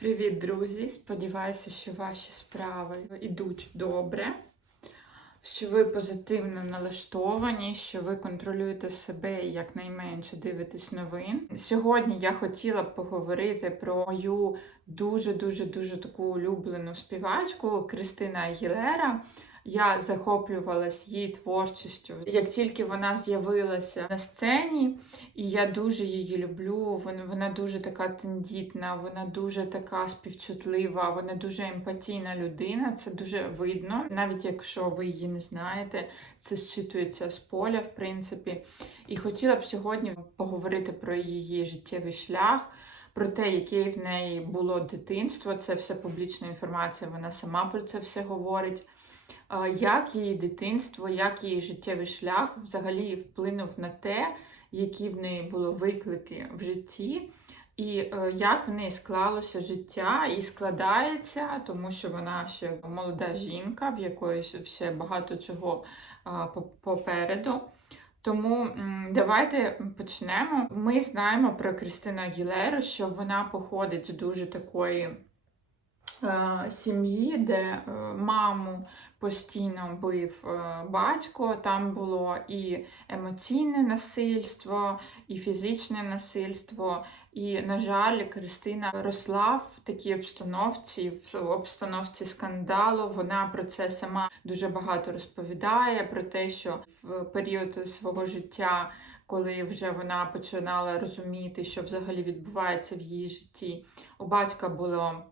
Привіт, друзі! Сподіваюся, що ваші справи йдуть добре, що ви позитивно налаштовані, що ви контролюєте себе і якнайменше дивитесь новин. Сьогодні я хотіла б поговорити про мою дуже-дуже дуже таку улюблену співачку Кристина Агілера. Я захоплювалась її творчістю. Як тільки вона з'явилася на сцені, і я дуже її люблю. Вона, вона дуже така тендітна, вона дуже така співчутлива, вона дуже емпатійна людина. Це дуже видно, навіть якщо ви її не знаєте, це зчитується з поля, в принципі. І хотіла б сьогодні поговорити про її життєвий шлях. Про те, яке в неї було дитинство, це все публічна інформація, вона сама про це все говорить. Як її дитинство, як її життєвий шлях взагалі вплинув на те, які в неї були виклики в житті, і е, як в неї склалося життя і складається, тому що вона ще молода жінка, в якої ще багато чого попереду. Тому давайте почнемо. Ми знаємо про Кристину Агілеру, що вона походить з дуже такої сім'ї, де е, маму постійно бив е, батько. Там було і емоційне насильство, і фізичне насильство. І, на жаль, Кристина росла в такій обстановці, в обстановці скандалу. Вона про це сама дуже багато розповідає, про те, що в період свого життя. Коли вже вона починала розуміти, що взагалі відбувається в її житті, у батька було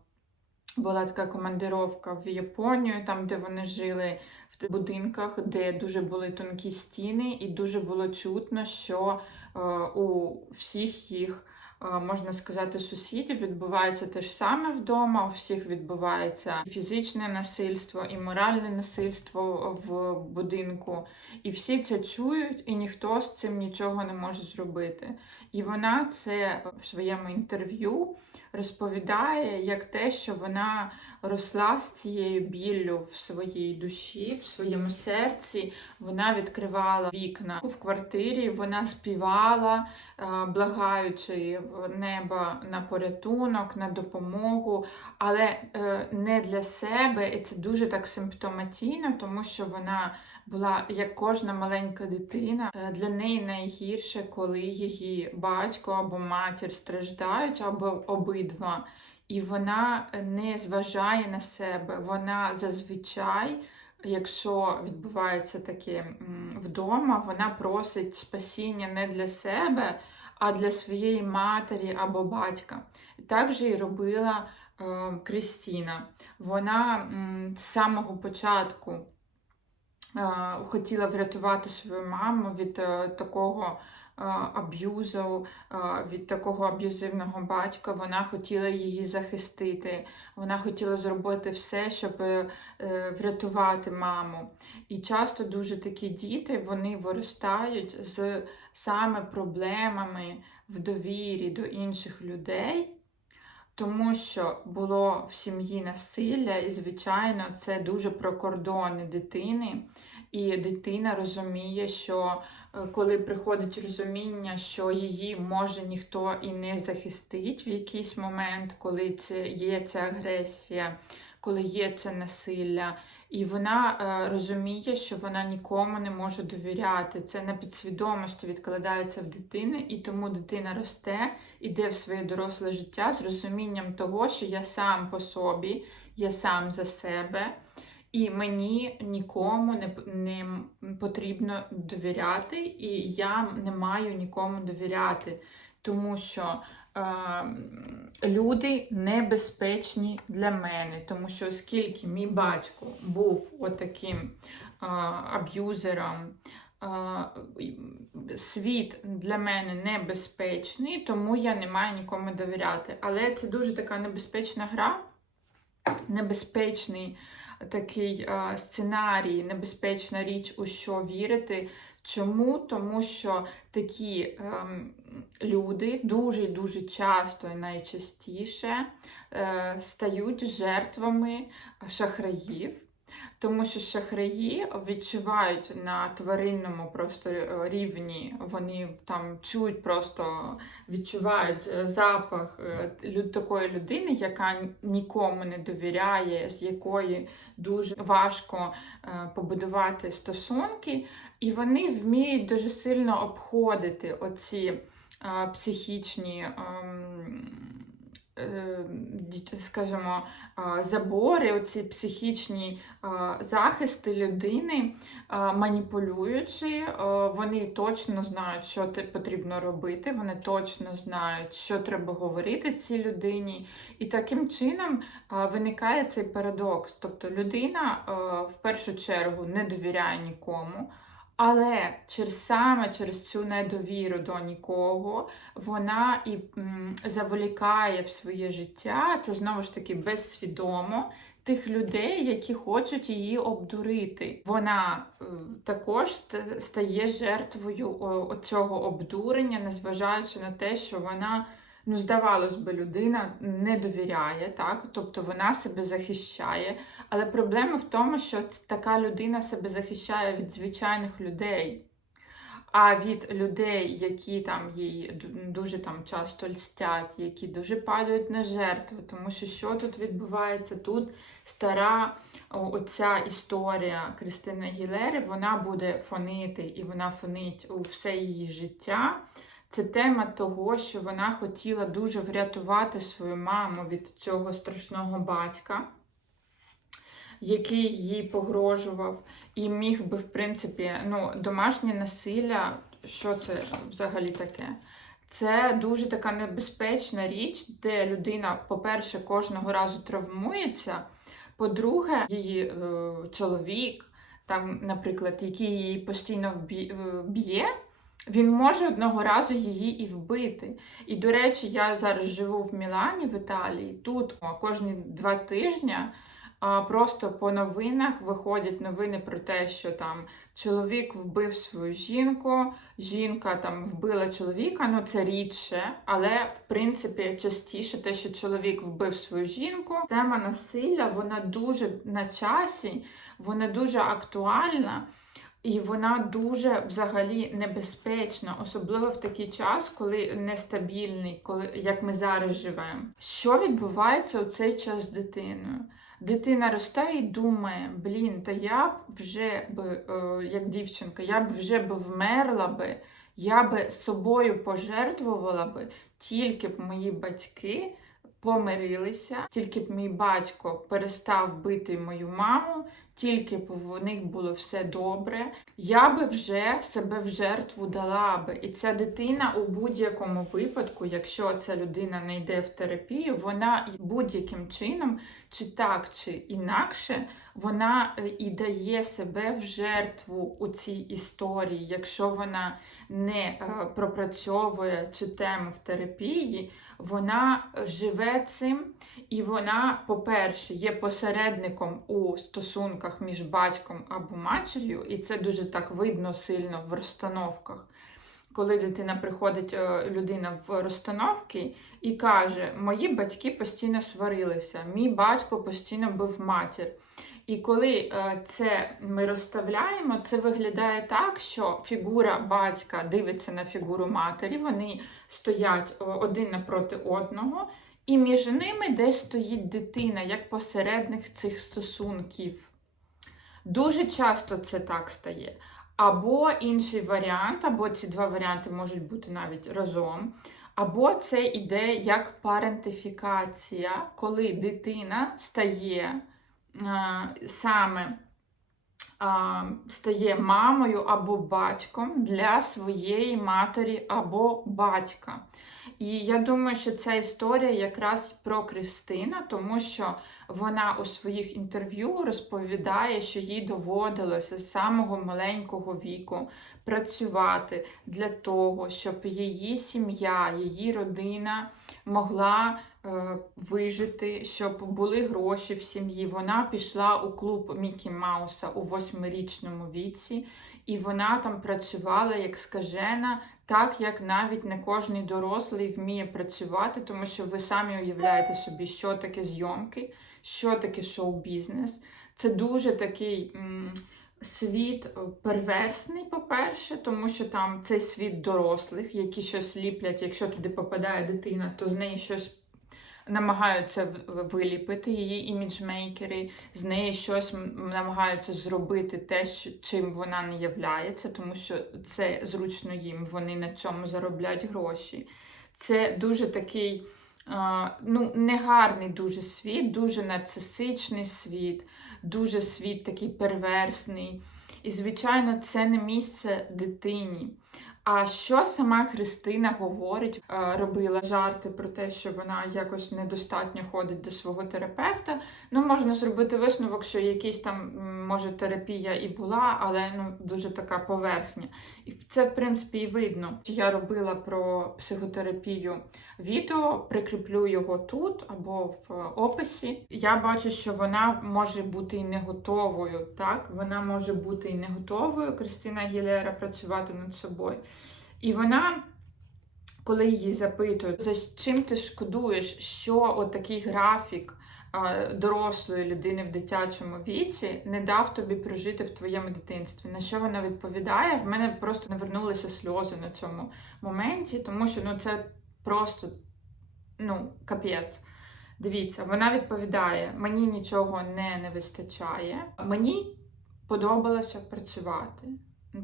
була така командировка в Японію, там, де вони жили в будинках, де дуже були тонкі стіни, і дуже було чутно, що е, у всіх їх, можна сказати, сусідів відбувається те ж саме вдома, у всіх відбувається фізичне насильство, і моральне насильство в будинку. І всі це чують, і ніхто з цим нічого не може зробити. І вона це в своєму інтерв'ю розповідає як те, що вона росла з цією біллю в своїй душі, в своєму серці. Вона відкривала вікна в квартирі, вона співала, е, благаючи неба на порятунок, на допомогу, але е, не для себе. І це дуже так симптоматійно, тому що вона була як кожна маленька дитина. Е, Для неї найгірше, коли її батько або матір страждають, або обидва. І вона не зважає на себе. Вона зазвичай, якщо відбувається таке вдома, вона просить спасіння не для себе, а для своєї матері або батька. Так же і робила е, Крістіна. Вона з самого початку е, хотіла врятувати свою маму від е, такого аб'юзу, від такого аб'юзивного батька. Вона хотіла її захистити. Вона хотіла зробити все, щоб е, врятувати маму. І часто дуже такі діти вони виростають з саме проблемами в довірі до інших людей. Тому що було в сім'ї насилля, і, звичайно, це дуже про кордони дитини. І дитина розуміє, що коли приходить розуміння, що її може ніхто і не захистить в якийсь момент, коли це є ця агресія, коли є це насилля, і вона е, розуміє, що вона нікому не може довіряти. Це на підсвідомості відкладається в дитини, і тому дитина росте, іде в своє доросле життя з розумінням того, що я сам по собі, я сам за себе. І мені нікому не, не потрібно довіряти, і я не маю нікому довіряти, тому що е, люди небезпечні для мене, тому що оскільки мій батько був отаким е, аб'юзером, е, світ для мене небезпечний, тому я не маю нікому довіряти. Але це дуже така небезпечна гра, небезпечний такий е, сценарій, небезпечна річ, у що вірити. Чому? Тому що такі ем, люди дуже дуже часто і найчастіше е, стають жертвами шахраїв. Тому що шахраї відчувають на тваринному просто е, рівні, вони там чують просто, відчувають е, запах е, такої людини, яка нікому не довіряє, з якої дуже важко побудувати стосунки, і вони вміють дуже сильно обходити оці психічні. Е, Скажімо, забори, оці психічні захисти людини, маніпулюючи, вони точно знають, що потрібно робити, вони точно знають, що треба говорити цій людині. І таким чином виникає цей парадокс. Тобто людина в першу чергу не довіряє нікому. Але через саме через цю недовіру до нікого вона і м, заволікає в своє життя, це знову ж таки безсвідомо тих людей, які хочуть її обдурити. Вона е, також стає жертвою цього обдурення, незважаючи на те, що вона. Ну, здавалось би, людина не довіряє, так? тобто вона себе захищає. Але проблема в тому, що така людина себе захищає від звичайних людей, а від людей, які там їй дуже там часто льстять, які дуже падають на жертву. Тому що що тут відбувається? Тут стара оця історія Кристини Гілери, вона буде фонити, і вона фонить у все її життя. Це тема того, що вона хотіла дуже врятувати свою маму від цього страшного батька, який їй погрожував, і міг би, в принципі, ну, домашнє насилля, що це взагалі таке? Це дуже така небезпечна річ, де людина, по-перше, кожного разу травмується. По-друге, її е, чоловік, там, наприклад, який її постійно вбі- е, він може одного разу її і вбити. І, до речі, я зараз живу в Мілані, в Італії. Тут кожні два тижні просто по новинах виходять новини про те, що там чоловік вбив свою жінку, жінка там вбила чоловіка. Ну це рідше, але в принципі частіше те, що чоловік вбив свою жінку. Тема насилля вона дуже на часі, вона дуже актуальна. І вона дуже взагалі небезпечна, особливо в такий час, коли нестабільний, коли як ми зараз живемо. Що відбувається у цей час з дитиною? Дитина росте і думає: блін, та я б вже би, е, як дівчинка, я б вже би вмерла би, я би собою пожертвувала би, тільки б мої батьки помирилися, тільки б мій батько перестав бити мою маму, тільки б в них було все добре, я би вже себе в жертву дала би. І ця дитина у будь-якому випадку, якщо ця людина не йде в терапію, вона будь-яким чином, чи так, чи інакше, вона е, і дає себе в жертву у цій історії, якщо вона не е, пропрацьовує цю тему в терапії, вона живе цим, і вона, по-перше, є посередником у стосунках між батьком або матір'ю, і це дуже так видно сильно в розстановках. Коли дитина приходить, е, людина в розстановки і каже: Мої батьки постійно сварилися, мій батько постійно бив матір. І коли е, це ми розставляємо, це виглядає так, що фігура батька дивиться на фігуру матері, вони стоять один напроти одного, і між ними десь стоїть дитина як посередник цих стосунків. Дуже часто це так стає. Або інший варіант, або ці два варіанти можуть бути навіть разом. Або це іде як парентифікація, коли дитина стає а, саме стає мамою або батьком для своєї матері або батька. І я думаю, що ця історія якраз про Кристину, тому що вона у своїх інтерв'ю розповідає, що їй доводилося з самого маленького віку працювати для того, щоб її сім'я, її родина могла вижити, щоб були гроші в сім'ї. Вона пішла у клуб Мікі Мауса у восьмирічному віці, і вона там працювала як скажена, так як навіть не кожний дорослий вміє працювати, тому що ви самі уявляєте собі, що таке зйомки, що таке шоу-бізнес. Це дуже такий м, світ е, перверсний, по-перше, тому що там цей світ дорослих, які щось ліплять, якщо туди попадає дитина, то з неї щось намагаються виліпити її іміджмейкери, з неї щось намагаються зробити те, чим вона не являється, тому що це зручно їм, вони на цьому заробляють гроші. Це дуже такий ну, негарний дуже світ, дуже нарцисичний світ, дуже світ такий перверсний. І, звичайно, це не місце дитині. А що сама Христина говорить, Е, робила жарти про те, що вона якось недостатньо ходить до свого терапевта. Ну, можна зробити висновок, що якісь там, може, терапія і була, але ну, дуже така поверхня. І це, в принципі, і видно. Я робила про психотерапію відео, прикріплю його тут або в описі. Я бачу, що вона може бути і не готовою. Так, вона може бути і не готовою. Кристина Гілера працювати над собою. І вона. Коли її запитують, за чим ти шкодуєш, що отакий графік а, дорослої людини в дитячому віці не дав тобі прожити в твоєму дитинстві. На що вона відповідає? В мене просто навернулися сльози на цьому моменті, тому що ну це просто ну, капець. Дивіться, вона відповідає: мені нічого не, не вистачає, мені подобалося працювати.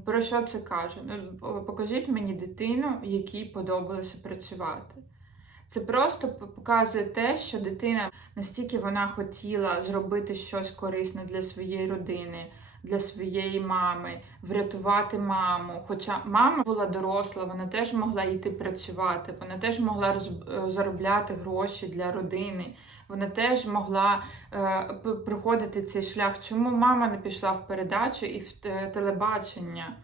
Про що це каже? Ну, покажіть мені дитину, якій подобалося працювати. Це просто показує те, що дитина настільки вона хотіла зробити щось корисне для своєї родини, для своєї мами, врятувати маму. Хоча мама була доросла, вона теж могла йти працювати, вона теж могла е, заробляти гроші для родини. Вона теж могла е, проходити цей шлях. Чому мама не пішла в передачу і в телебачення?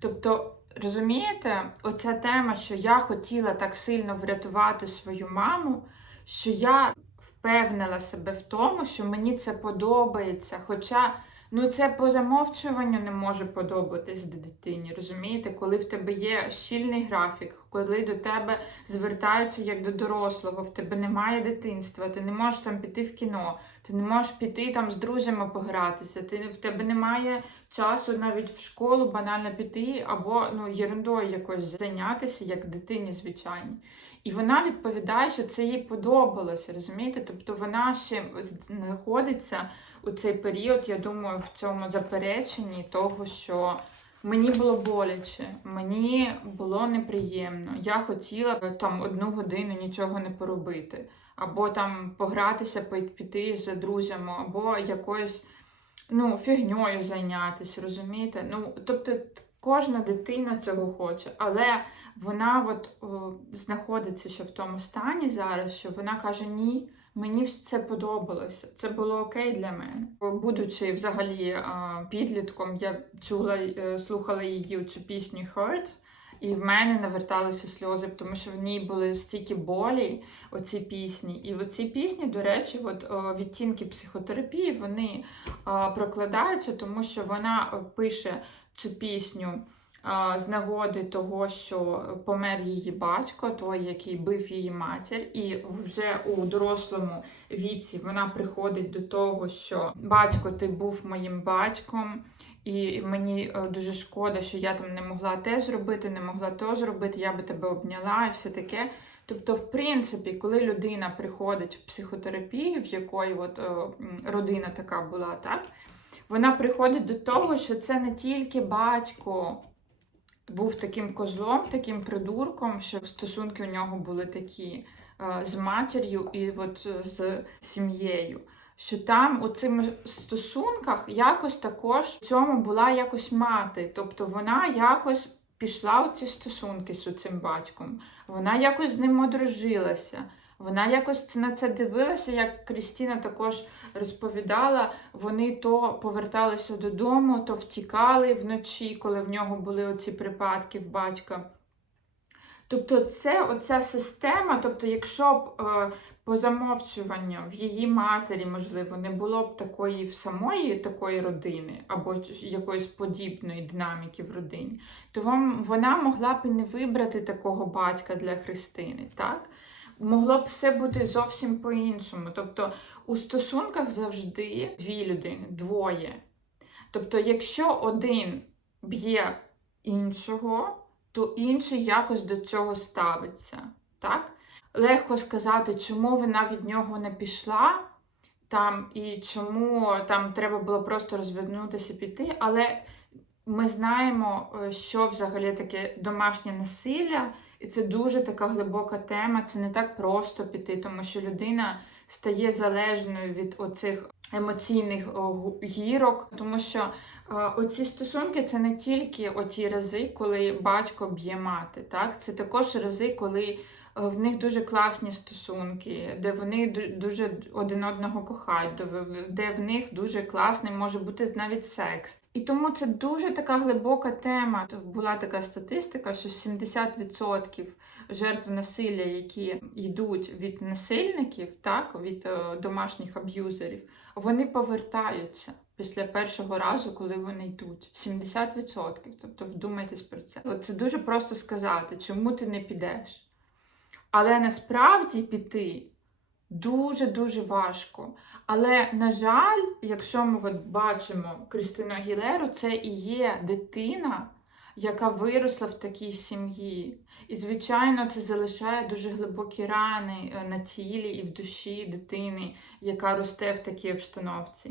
Тобто, розумієте, оця тема, що я хотіла так сильно врятувати свою маму, що я впевнила себе в тому, що мені це подобається. Хоча ну, це по замовчуванню не може подобатись дитині. Розумієте, коли в тебе є щільний графік, коли до тебе звертаються як до дорослого, в тебе немає дитинства, ти не можеш там піти в кіно, ти не можеш піти там з друзями погратися, ти, в тебе немає часу навіть в школу банально піти або ну, ерундою якось зайнятися, як дитині звичайній. І вона відповідає, що це їй подобалося, розумієте? Тобто вона ще знаходиться у цей період, я думаю, в цьому запереченні того, що мені було боляче, мені було неприємно. Я хотіла б там одну годину нічого не поробити, або там погратися, піти з друзями, або якоюсь ну, фігньою зайнятися, розумієте? Ну, тобто кожна дитина цього хоче, але вона от, о, знаходиться ще в тому стані зараз, що вона каже: ні, мені це подобалося, це було окей для мене. Будучи взагалі підлітком, я чула, е, слухала її цю пісню Hurt, і в мене наверталися сльози, тому що в ній були стільки болі, оці пісні. І в цій пісні, до речі, от, відтінки психотерапії вони прокладаються, тому що вона е, пише цю пісню з нагоди того, що помер її батько, той, який бив її матір, і вже у дорослому віці вона приходить до того, що батько, ти був моїм батьком. І мені е, дуже шкода, що я там не могла те зробити, не могла то зробити, я би тебе обняла і все таке. Тобто, в принципі, коли людина приходить в психотерапію, в якої от, е, м, родина така була, так, вона приходить до того, що це не тільки батько був таким козлом, таким придурком, що стосунки у нього були такі е, з матір'ю і от е, з сім'єю. Що там у цих стосунках якось також в цьому була якось мати. Тобто вона якось пішла у ці стосунки з цим батьком, вона якось з ним одружилася. Вона якось на це дивилася, як Крістіна також розповідала. Вони то поверталися додому, то втікали вночі, коли в нього були оці припадки в батька. Тобто, це оця система, тобто, якщо б е, по замовчуванню в її матері, можливо, не було б такої в самої такої родини, або якоїсь подібної динаміки в родині, то вона могла б і не вибрати такого батька для Христини. так? Могло б все бути зовсім по-іншому. Тобто у стосунках завжди дві людини, двоє. Тобто, якщо один б'є іншого, то інший якось до цього ставиться. Так? Легко сказати, чому вона від нього не пішла, там, і чому там треба було просто розвернутися піти, але ми знаємо, е, що взагалі таке домашнє насилля, і це дуже така глибока тема. Це не так просто піти, тому що людина стає залежною від оцих емоційних гірок, тому що е, оці стосунки це не тільки оті рази, коли батько б'є мати, так? Це також рази, коли в них дуже класні стосунки, де вони ду- дуже один одного кохають, де в- них дуже класний може бути навіть секс. І тому це дуже така глибока тема. Була така статистика, що 70% жертв насилля, які йдуть від насильників, так, від е, домашніх аб'юзерів, вони повертаються після першого разу, коли вони йдуть. 70%. Тобто вдумайтесь про це. Це дуже просто сказати, чому ти не підеш. Але насправді піти дуже-дуже важко. Але, на жаль, якщо ми от бачимо Кристину Агілеру, це і є дитина, яка виросла в такій сім'ї. І, звичайно, це залишає дуже глибокі рани е, на тілі і в душі дитини, яка росте в такій обстановці.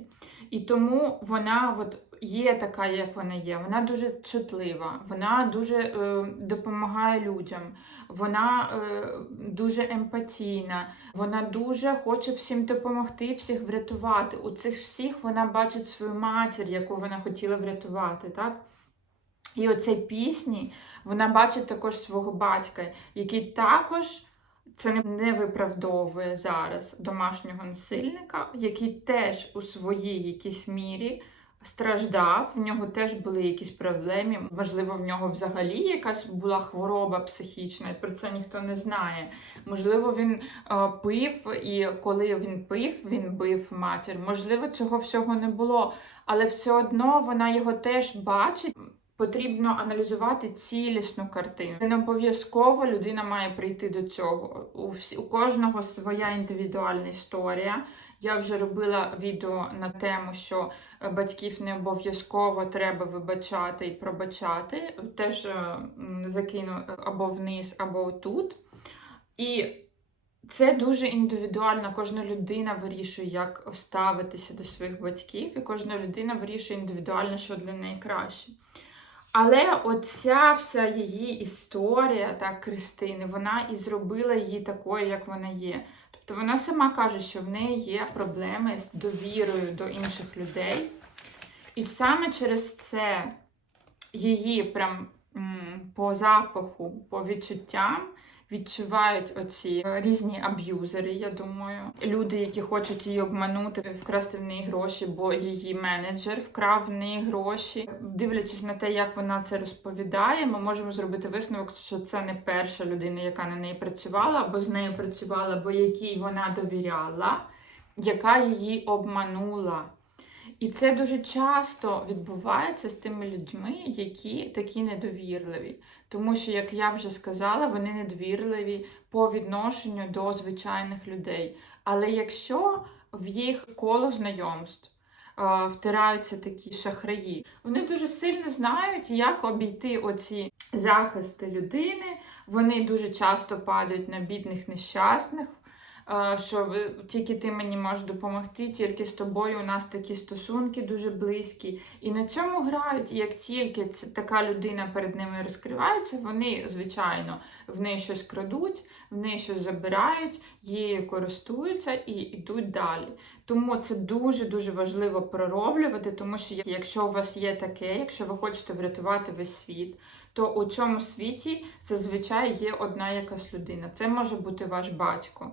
І тому вона от є така, як вона є. Вона дуже чутлива, вона дуже е, допомагає людям, вона е, дуже емпатійна, вона дуже хоче всім допомогти, всіх врятувати. У цих всіх вона бачить свою матір, яку вона хотіла врятувати. так? І оцей пісні вона бачить також свого батька, який також це не- виправдовує зараз домашнього насильника, який теж у своїй якійсь мірі страждав. В нього теж були якісь проблеми. Можливо, в нього взагалі якась була хвороба психічна, і про це ніхто не знає. Можливо, він е, пив, і коли він пив, він бив матір. Можливо, цього всього не було, але все одно вона його теж бачить. Потрібно аналізувати цілісну картину. Це не обов'язково людина має прийти до цього. У, всі, у кожного своя індивідуальна історія. Я вже робила відео на тему, що е, батьків не обов'язково треба вибачати і пробачати. Теж е, закину або вниз, або тут. І це дуже індивідуально. Кожна людина вирішує, як ставитися до своїх батьків, і кожна людина вирішує індивідуально, що для неї краще. Але оця вся її історія, так, Кристини, вона і зробила її такою, як вона є. Тобто вона сама каже, що в неї є проблеми з довірою до інших людей. І саме через це її прям по запаху, по відчуттям відчувають оці е, різні аб'юзери, я думаю. Люди, які хочуть її обманути, вкрасти в неї гроші, бо її менеджер вкрав в неї гроші. Дивлячись на те, як вона це розповідає, ми можемо зробити висновок, що це не перша людина, яка на неї працювала, або з нею працювала, або якій вона довіряла, яка її обманула. І це дуже часто відбувається з тими людьми, які такі недовірливі. Тому що, як я вже сказала, вони недовірливі по відношенню до звичайних людей. Але якщо в їх коло знайомств е, втираються такі шахраї, вони дуже сильно знають, як обійти оці захисти людини. Вони дуже часто падають на бідних нещасних. Що тільки ти мені можеш допомогти, тільки з тобою у нас такі стосунки дуже близькі. І на цьому грають. Як тільки ця така людина перед ними розкривається, вони, звичайно, в неї щось крадуть, в неї щось забирають, її користуються і йдуть далі. Тому це дуже-дуже важливо пророблювати, тому що якщо у вас є таке, якщо ви хочете врятувати весь світ, то у цьому світі зазвичай є одна якась людина. Це може бути ваш батько.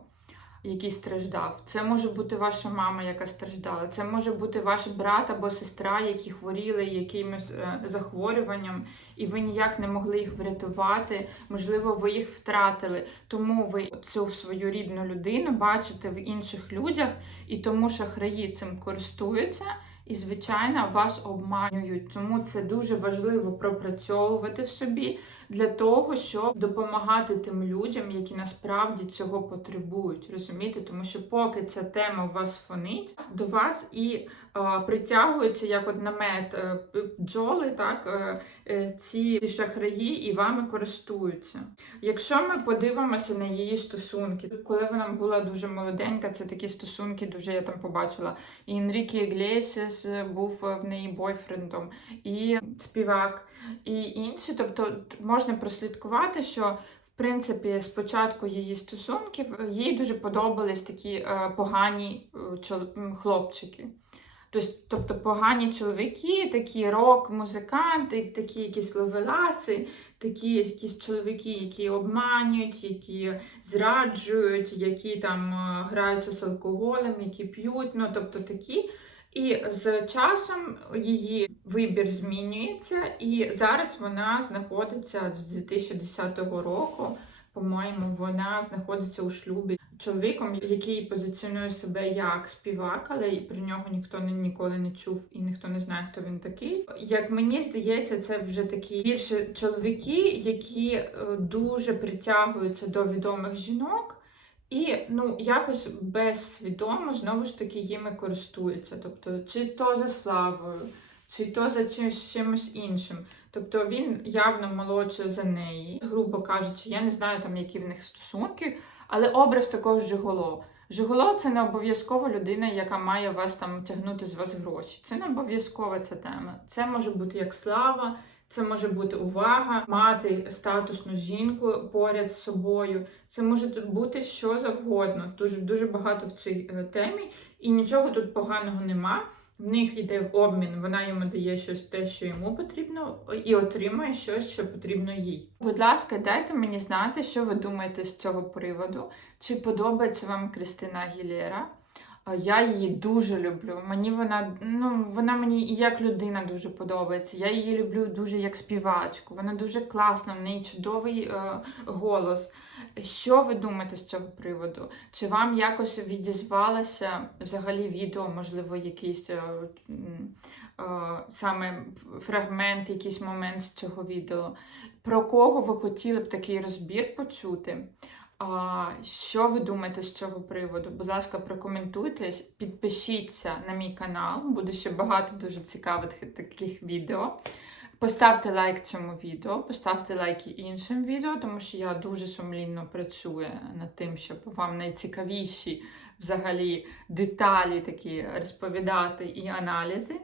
Який страждав, це може бути ваша мама, яка страждала, це може бути ваш брат або сестра, які хворіли якимось е, захворюванням, і ви ніяк не могли їх врятувати. Можливо, ви їх втратили. Тому ви цю свою рідну людину бачите в інших людях, і тому шахраї цим користуються І, звичайно, вас обманюють. Тому це дуже важливо пропрацьовувати в собі для того, щоб допомагати тим людям, які насправді цього потребують. Розумієте? Тому що поки ця тема у вас фонить, до вас і е, притягуються як от намет е, бджоли, так е, е, ці, ці шахраї і вами користуються. Якщо ми подивимося на її стосунки, коли вона була дуже молоденька, це такі стосунки, дуже я там побачила. І Енріке Іглесіас був е, в неї бойфрендом, і співак, і інші. Тобто т- можна прослідкувати, що. В принципі, спочатку її стосунків їй дуже подобались такі е, погані е, хлопчики. Тобто, тобто погані чоловіки, такі рок-музиканти, такі якісь ловеласи, такі якісь чоловіки, які обманюють, які зраджують, які там е, граються з алкоголем, які п'ють, ну тобто такі. І з часом її вибір змінюється, і зараз вона знаходиться з 2010 року. По-моєму, вона знаходиться у шлюбі чоловіком, який позиціонує себе як співак, але про нього ніхто ні- ніколи не чув і ніхто не знає, хто він такий. Як мені здається, це вже такі більше чоловіки, які е, дуже притягуються до відомих жінок. І ну якось безсвідомо знову ж таки їми користуються. Тобто, чи то за славою, чи то за чимось, чимось іншим. Тобто він явно молодший за неї. Грубо кажучи, я не знаю там, які в них стосунки, але образ такого Жиголо. Жиголо це не обов'язково людина, яка має вас там тягнути з вас гроші. Це не обов'язкова ця тема. Це може бути як слава, це може бути увага, мати статусну жінку поряд з собою. Це може тут бути що завгодно. Дуже дуже багато в цій е, темі, і нічого тут поганого нема. В них йде обмін, вона йому дає щось те, що йому потрібно, і отримує щось, що потрібно їй. Будь ласка, дайте мені знати, що ви думаєте з цього приводу. Чи подобається вам Кристина Агілєра? Я її дуже люблю. Мені вона ну вона мені і як людина дуже подобається. Я її люблю дуже як співачку. Вона дуже класна, в неї чудовий е, голос. Що ви думаєте з цього приводу? Чи вам якось відізвалося взагалі відео, можливо, якийсь е, е, саме фрагмент, якийсь момент з цього відео? Про кого ви хотіли б такий розбір почути? Що ви думаєте з цього приводу? Будь ласка, прокоментуйте, підпишіться на мій канал, буде ще багато дуже цікавих таких відео. Поставте лайк цьому відео, поставте лайки іншим відео, тому що я дуже сумлінно працюю над тим, щоб вам найцікавіші взагалі деталі такі розповідати і аналізи.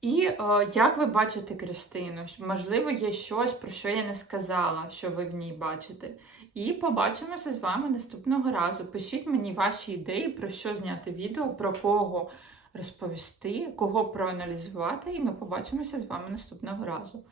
І е, як ви бачите Кристину? Можливо, є щось, про що я не сказала, що ви в ній бачите. І побачимося з вами наступного разу. Пишіть мені ваші ідеї, про що зняти відео, про кого розповісти, кого проаналізувати, і ми побачимося з вами наступного разу.